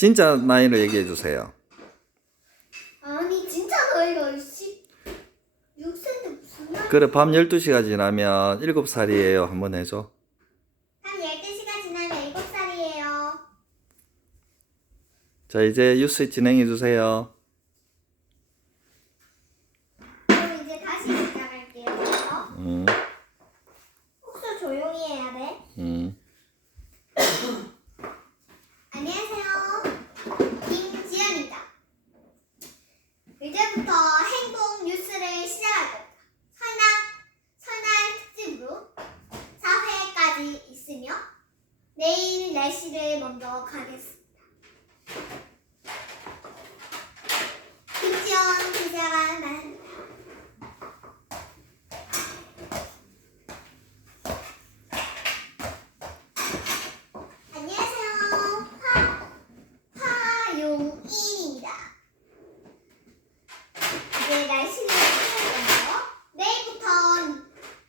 진짜 나이를 얘기해 주세요. 아니 진짜 너희가 16세인데 무슨 말? 그래 밤 12시가 지나면 7살이에요. 한번 해줘. 한 12시간 지나면 7살이에요. 자 이제 뉴스 진행해 주세요. 그럼 이제 다시 시작할게요. 그래서 음, 혹시 조용히 해야 돼. 음. 안녕하세요. 김지연입니다. 이제부터 행복 뉴스를 시작할 겁니다. 설날, 설날 특집으로 4회까지 있으며 내일 날씨를 먼저 가겠습니다. 김지연 기자가 말합니다. 안녕하세요. 화, 화용인입니다. 이제 날씨를 보실 건데요. 내일부터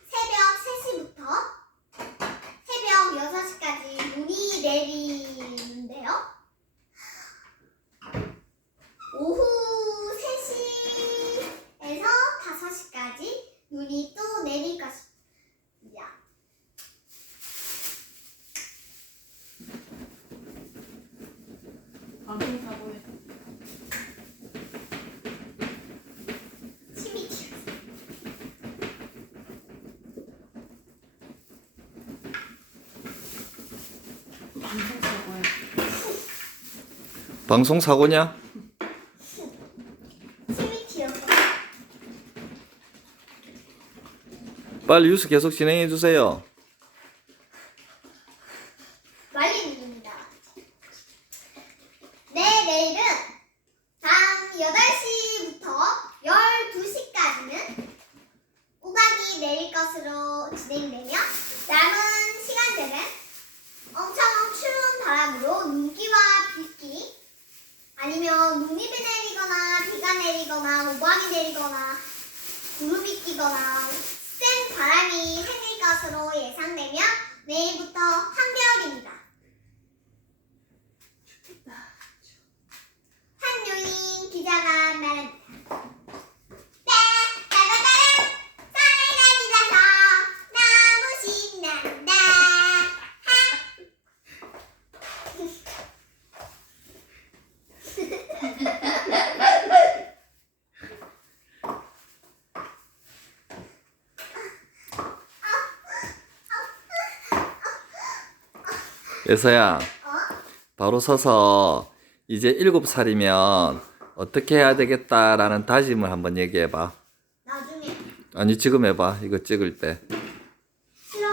새벽 3시부터 새벽 6시까지 눈이 내리는데요. 오후 3시에서 5시까지 눈이 또 내릴 것입니다. 방송 사고에 침이 튀었어요. 방송 사고에 방송 사고냐? 침이. 빨리 뉴스 계속 진행해 주세요. 말리입니다. 네, 내일은 밤 8시부터 12시까지는 우박이 내릴 것으로 진행되며 남은 시간대는 엄청 추운 바람으로 눈기와 빗기 아니면 눈이 내리거나 비가 내리거나 우박이 내리거나 구름이 끼거나 센 바람이 생길 것으로 예상되며 내일부터 한겨울입니다. 한요인 기자가 말합니다. 따따따따 사이다지라서 너무 신난다. 예서야, 어? 바로 서서 이제 7살이면 어떻게 해야 되겠다라는 다짐을 한번 얘기해 봐. 나중에 아니 지금 해봐. 이거 찍을 때. 싫어?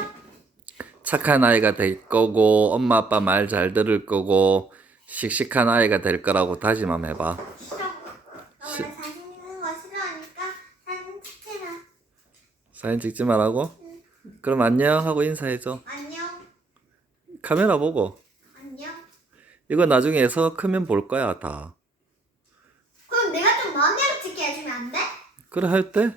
착한 아이가 될 거고 엄마 아빠 말 잘 들을 거고 씩씩한 아이가 될 거라고 다짐 한번 해봐. 싫어. 나 원래 사진 찍는 거 싫어하니까 사진 찍지 마. 사진 찍지 말라고? 그럼 안녕 하고 인사해줘. 안녕. 카메라 보고. 안녕. 이거 나중에 해서 크면 볼 거야 다. 그럼 내가 좀 마음대로 찍게 해주면 안 돼? 그래 할 때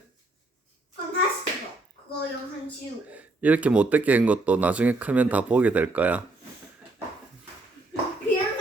그럼 다시 찍어. 그거 영상 지우고. 이렇게 못되게 한 것도 나중에 크면 다 보게 될 거야.